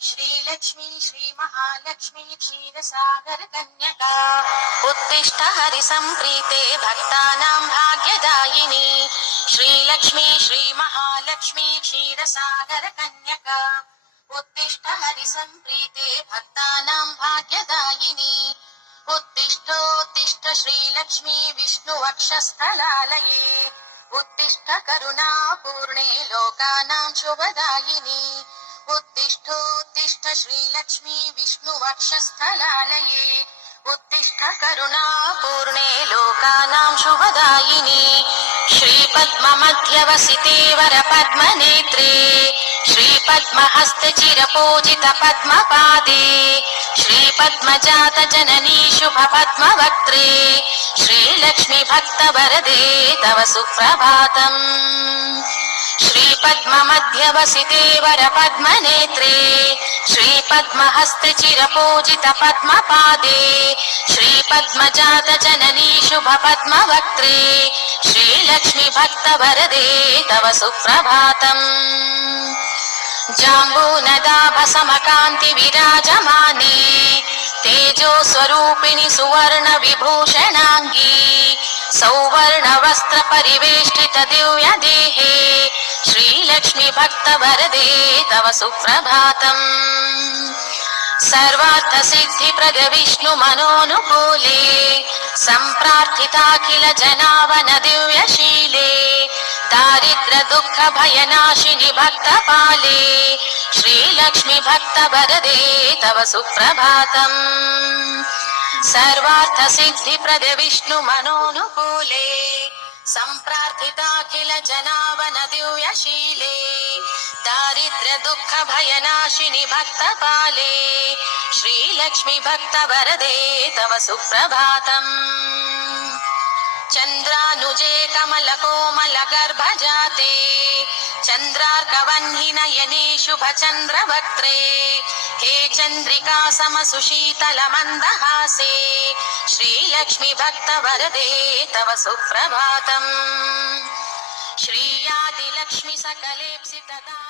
श्रीलक्ष्मी श्रीमहालक्ष्मी क्षीरसागर कन्यका उत्तिष्ठ हरिसम्प्रीते भक्तानां भाग्यदायिनी श्रीलक्ष्मी श्रीमहालक्ष्मी क्षीरसागर कन्यका उत्तिष्ठ हरिसम्प्रीते भक्तानां भाग्यदायिनी उत्तिष्ठोत्तिष्ठ श्रीलक्ष्मी विष्णुवक्षस्थलालये उत्तिष्ठ करुणापूर्णे लोकानां शुभदायिनी उत्तिष्ठोत्तिष्ठ श्रीलक्ष्मी विष्णुवक्षस्थलालये उत्तिष्ठ करुणापूर्णे लोकानां शुभदायिनी श्रीपद्ममध्यवसिते वरपद्मनेत्रे श्रीपद्महस्ते चिरपूजित पद्मपादे श्रीपद्मजात जननी शुभपद्मवक्त्रे श्रीलक्ष्मी भक्तवरदे तव सुप्रभातम् श्रीपद्ममध्यवसिते वरपद्मनेत्रे श्रीपद्महस्ते चिरपूजित पद्मपादे श्रीपद्मजात जननी शुभपद्मवक्त्रे श्रीलक्ष्मी भक्तवरदे तव सुप्रभातम् जाम्बूनदाभसमकान्ति विराजमाने तेजो स्वरूपिणि सुवर्ण विभूषणाङ्गी सौवर्ण वस्त्र परिवेष्टित दिव्य देहे श्रीलक्ष्मी भक्तवरदे तव सुप्रभातम् सर्वार्थ सिद्धि प्रद विष्णु मनोनुकूले सम्प्रार्थिताखिल जनावन दिव्यशीले दारिद्र दुःख भयनाशिनि भक्तपाले श्रीलक्ष्मी भक्तवरदे तव सुप्रभातम् सर्वार्थ सिद्धि प्रद विष्णु मनोनुकूले सम्प्रार्थिताखिल जनावन दिव्यशीले दारिद्र्य दुःख भयनाशिनि भक्तपाले श्रीलक्ष्मी भक्तवरदे तव सुप्रभातम् चन्द्रानुजे कमलकोमल गर्भजाते चन्द्रार्कवह्नि नयने शुभचन्द्रवक्त्रे हे चन्द्रिका समसुशीतल मन्दहासे श्रीलक्ष्मी भक्तवरदे तव सुप्रभातम् श्रीयादिलक्ष्मी सकलेप्सितदा